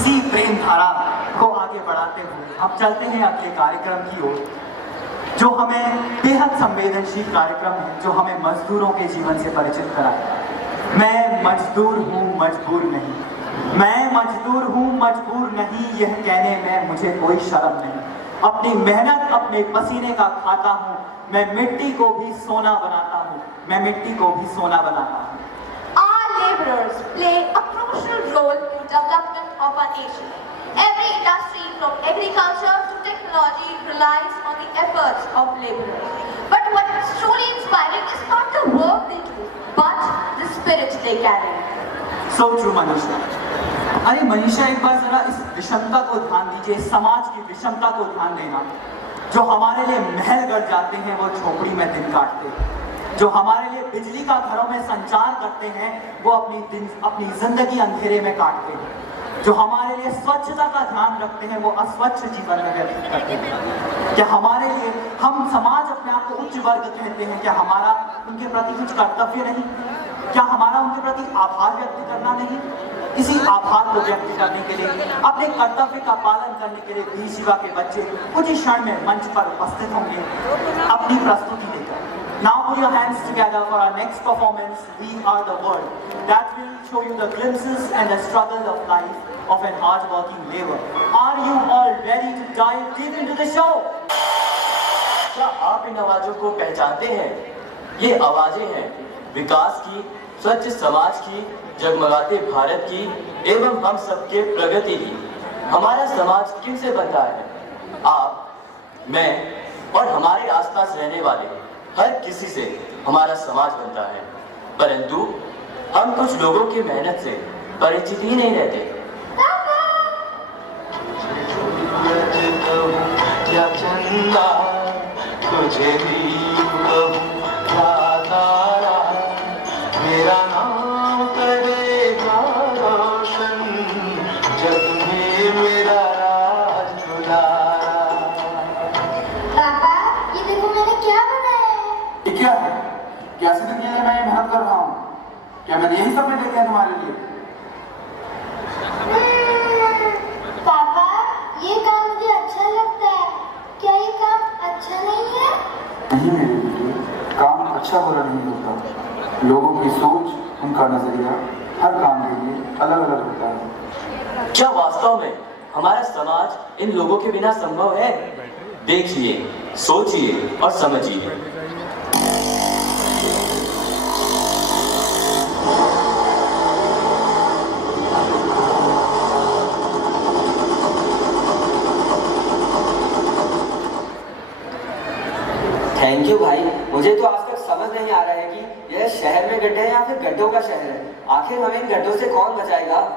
इसी प्रेम धारा को आगे बढ़ाते हुए अब चलते हैं अगले कार्यक्रम की ओर, जो हमें बेहद संवेदनशील कार्यक्रम है, जो हमें मजदूरों के जीवन से परिचित कराए। मैं मजदूर हूँ मजबूर नहीं, मैं मजदूर हूँ मजबूर नहीं, यह कहने में मुझे कोई शर्म नहीं। अपनी मेहनत अपने पसीने का खाता हूँ, मैं मिट्टी को भी सोना बनाता हूँ, मैं मिट्टी को भी सोना बनाता हूँ। Our laborers play a crucial role in development of our nation. Every industry from agriculture to technology relies on the efforts of laborers. But what is truly inspiring is not the work they do, but the spirit they carry. So true, Manisha. अरे मनीषा, एक बार जरा इस विषमता को ध्यान दीजिए, समाज की विषमता को ध्यान देना। जो हमारे लिए महल गढ़ जाते हैं वो झोपड़ी में दिन काटते हैं, जो हमारे लिए बिजली का घरों में संचार करते हैं वो अपनी जिंदगी अंधेरे में काटते हैं, जो हमारे लिए स्वच्छता का ध्यान रखते हैं वो अस्वच्छ जीवन में व्यतीत करते हैं। क्या हमारे लिए हम समाज अपने आप को उच्च वर्ग कहते हैं? क्या हमारा उनके प्रति कुछ कर्तव्य नहीं? क्या हमारा उनके प्रति आभार व्यक्त करना नहीं? इसी आभार को व्यक्त करने के लिए, अपने कर्तव्य का पालन करने के लिए वीर शिवा के बच्चे कुछ ही क्षण में मंच पर उपस्थित होंगे अपनी प्रस्तुति लेकर। Now put your hands together for our next performance, We Are the World, that will show you the glimpses and the struggle of life of an hard-working labor. Are you all ready to dive deep into the show? क्या आप इन आवाजों को पहचानते हैं? ये आवाजें हैं विकास की, स्वच्छ समाज की, जगमगाते भारत की एवं हम सबके प्रगति की। हमारा समाज किनसे बनता है? आप, मैं और हमारे आसपास रहने वाले हर किसी से हमारा समाज बनता है, परंतु हम कुछ लोगों की मेहनत से परिचित ही नहीं रहते। या चंदा तुझे भी कहूं तारा, मेरा नाम करेगा रोशन जग में मेरा राज दुलारा। पापा, ये देखो मैंने क्या बनाया है। ये क्या है? कैसे दुनिया में मैं मेहनत कर रहा हूँ? क्या मैंने यही सपने देखे हैं तुम्हारे लिए? पापा, ये काम मुझे अच्छा लगता है। क्या ये काम अच्छा नहीं है? नहीं मेरे बेटे, काम अच्छा बुरा नहीं होता। लोगों की सोच, उनका नजरिया हर काम के लिए अलग अलग होता है। क्या वास्तव में हमारा समाज इन लोगों के बिना संभव है? देखिए, सोचिए और समझिए। थैंक यू भाई। मुझे तो आज तक समझ नहीं आ रहा है कि यह शहर में गड्ढे हैं या फिर गड्ढों का शहर है। आखिर हमें इन गड्ढों से कौन बचाएगा?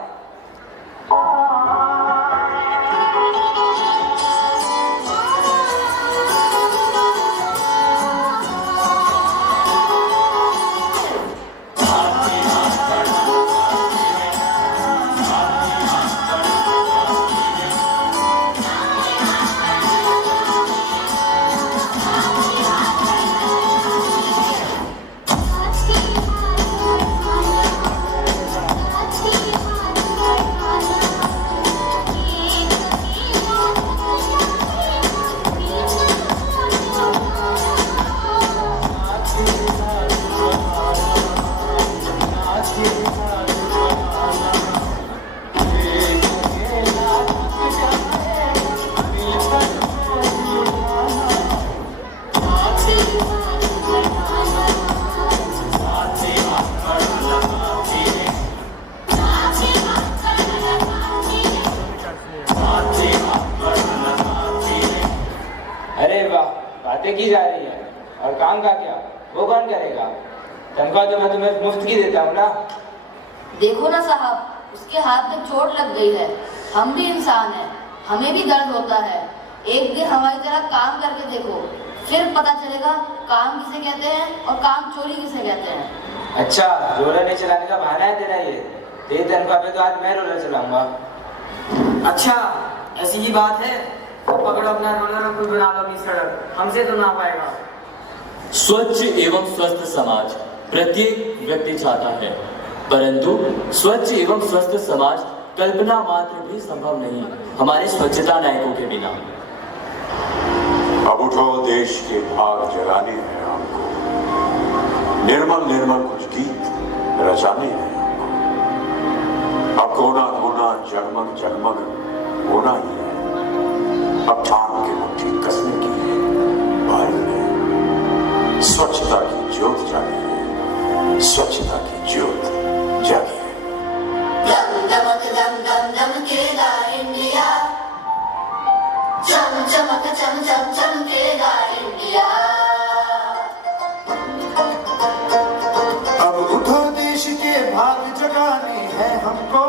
बातें की जा रही है और काम का क्या? वो कौन करेगा? तनख्वाह तो मैं तुम्हें मुफ्त की देता हूँ ना। देखो ना साहब, उसके हाथ में चोट लग गई है। हम भी इंसान हैं, हमें भी दर्द होता है। एक दिन हमारी तरह काम करके देखो, फिर पता चलेगा काम किसे कहते हैं और काम चोरी किसे कहते हैं। अच्छा, रोलर नहीं चलाने का बहाना है तेरा ये? तेरी तनख्वाह पे तो आज मैं रोलर चलाऊंगा। अच्छा, ऐसी ही बात है? तो पकड़ो अपना रोलर और बना लो अपनी सड़क, हमसे तो ना पाएगा। स्वच्छ एवं स्वस्थ समाज प्रत्येक व्यक्ति चाहता है, परंतु स्वच्छ एवं स्वस्थ समाज कल्पना मात्र भी संभव नहीं हमारे स्वच्छता नायकों के बिना। अब उठो, देश के भाग जगाने हैं हमको, निर्मल निर्मल कुछ गीत रचाने हैं हमको। अब कोना कोना जगमग जगमग होना ही है, अब थाम के मुट्ठी कसने की है बारी है। स्वच्छता की ज्योत जागी है, स्वच्छता की ज्योत जागी है। दम दमक दम दम दमकेगा इंडिया, चम चमक चम चम चमकेगा इंडिया। अब उठो, देश के भाग जगाने हैं हमको,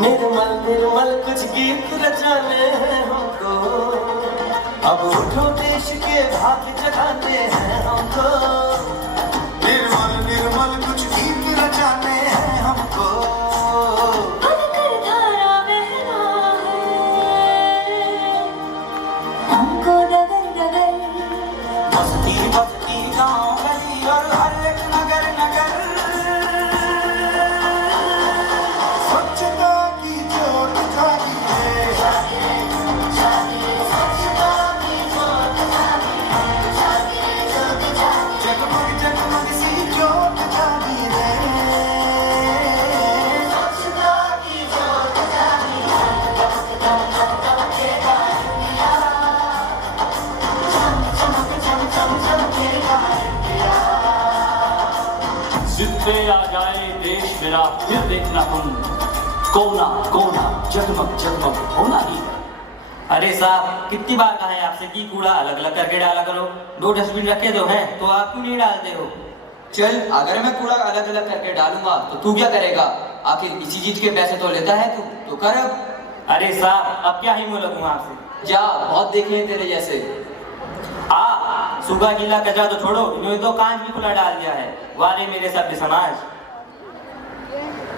निर्मल निर्मल कुछ गीत रचाने हैं हमको। अब उठो, देश के भाग जगाने हैं हमको, निर्मल निर्मल कुछ गीत रचाने हैं हमको। बनकर धारा बहना है हमको डगर डगर। बस्ती बस्ती गांव गली और हर एक नगर नगर, स्वच्छता की ज्योत जागी है, जगमग जगमग सी ज्योत जागी रे। जिद पे आ जाए देश मेरा फिर देखना तुम, कोना कोना जगमग जगमग होना ही है। अरे साहब, कितनी बार कहा है आपसे कि कूड़ा अलग अलग करके डाला करो। 2 डस्टबिन रखे तो हैं, तो आप क्यों नहीं डालते हो? चल, अगर मैं कूड़ा अलग अलग करके डालूंगा तो तू क्या करेगा? आखिर इसी चीज के पैसे तो लेता है तू, तो कर अब। अरे साहब, अब क्या ही मुंह लगूं आपसे। जा, बहुत देखे हैं तेरे जैसे। सूखा गीला कचरा तो छोड़ो, इन्होंने तो कांच भी खुला डाल दिया है। वारे मेरे सभ्य समाज।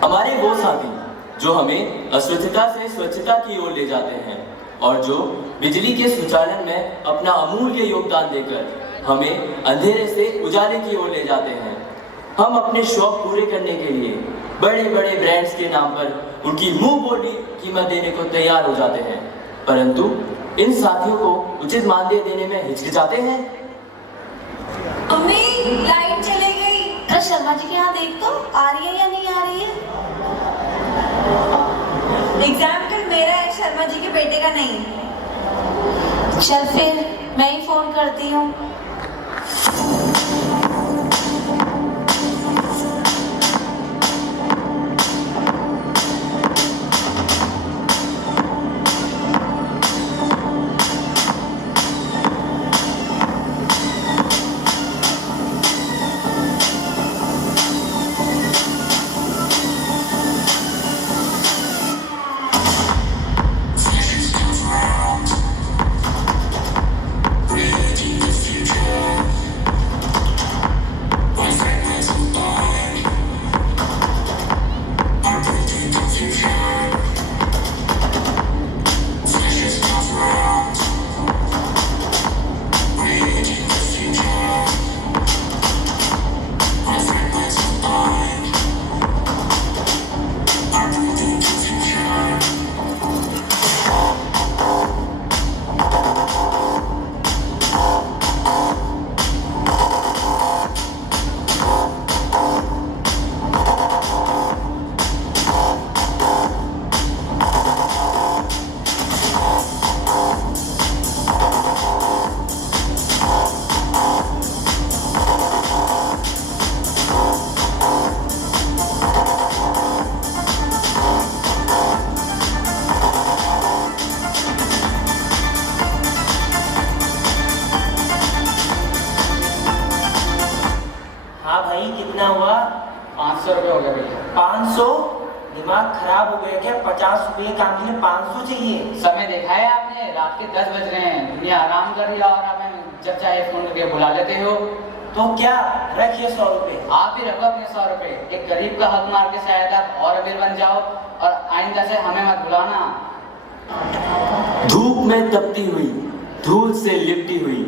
हमारे वो साथी जो हमें अस्वच्छता से स्वच्छता की ओर ले जाते हैं और जो बिजली के सुचालन में अपना अमूल्य योगदान देकर हमें अंधेरे से उजाले की ओर ले जाते हैं। हम अपने शौक पूरे करने के लिए बड़े बड़े ब्रांड्स के नाम पर उनकी मुंह बोली कीमत देने को तैयार हो जाते हैं, परंतु इन साथियों को उचित मानदेय देने में हिचकिचाते हैं। अम्मी, लाइट चली गई। अरे शर्मा जी के यहाँ देख तो, आ रही है या नहीं आ रही है? एग्जाम कल मेरा है, शर्मा जी के बेटे का नहीं। चल फिर मैं ही फोन करती हूँ। कितना हुआ? 500 रुपये हो गया भैया। 500? दिमाग खराब हो गया क्या? 50 रुपये काम के लिए 500 चाहिए? समय देखा है आपने? रात के 10 बज रहे हैं, दुनिया आराम कर रही है और आप जब चाहे फोन करके बुला लेते हो। तो क्या, रखिए 100 रुपये। आप भी रखो अपने 100 रुपये। एक गरीब का हक मार के शायद आप और अमीर बन जाओ, और आइंदा से हमें मत बुलाना। धूप में तपती हुई, धूल से लिपटी हुई,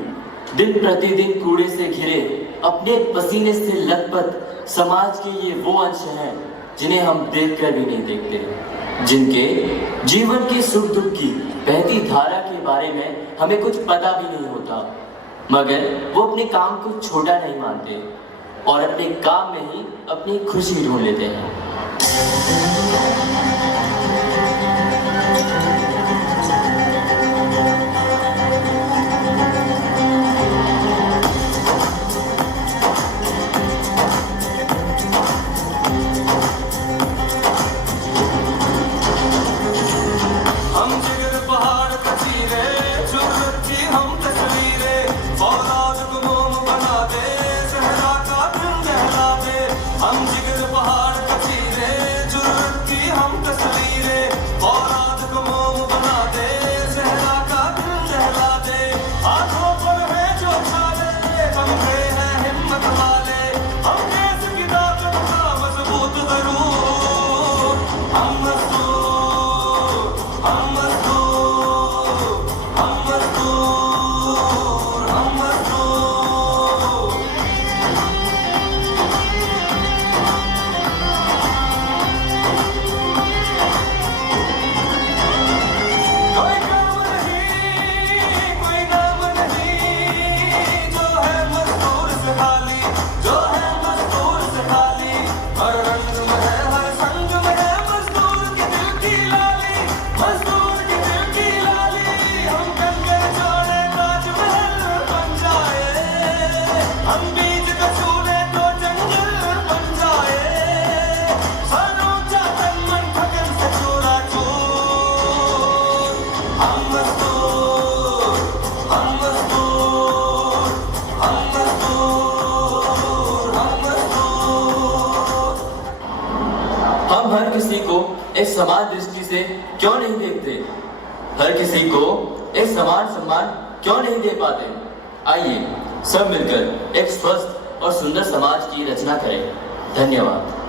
दिन प्रतिदिन कूड़े से घिरे, अपने पसीने से लथपथ समाज के ये वो अंश हैं जिन्हें हम देखकर भी नहीं देखते, जिनके जीवन के सुख दुख की बहती धारा के बारे में हमें कुछ पता भी नहीं होता, मगर वो अपने काम को छोटा नहीं मानते और अपने काम में ही अपनी खुशी ढूंढ लेते हैं। हर किसी को एक समान दृष्टि से क्यों नहीं देखते? हर किसी को एक समान सम्मान क्यों नहीं दे पाते? आइए सब मिलकर एक स्वस्थ और सुंदर समाज की रचना करें। धन्यवाद।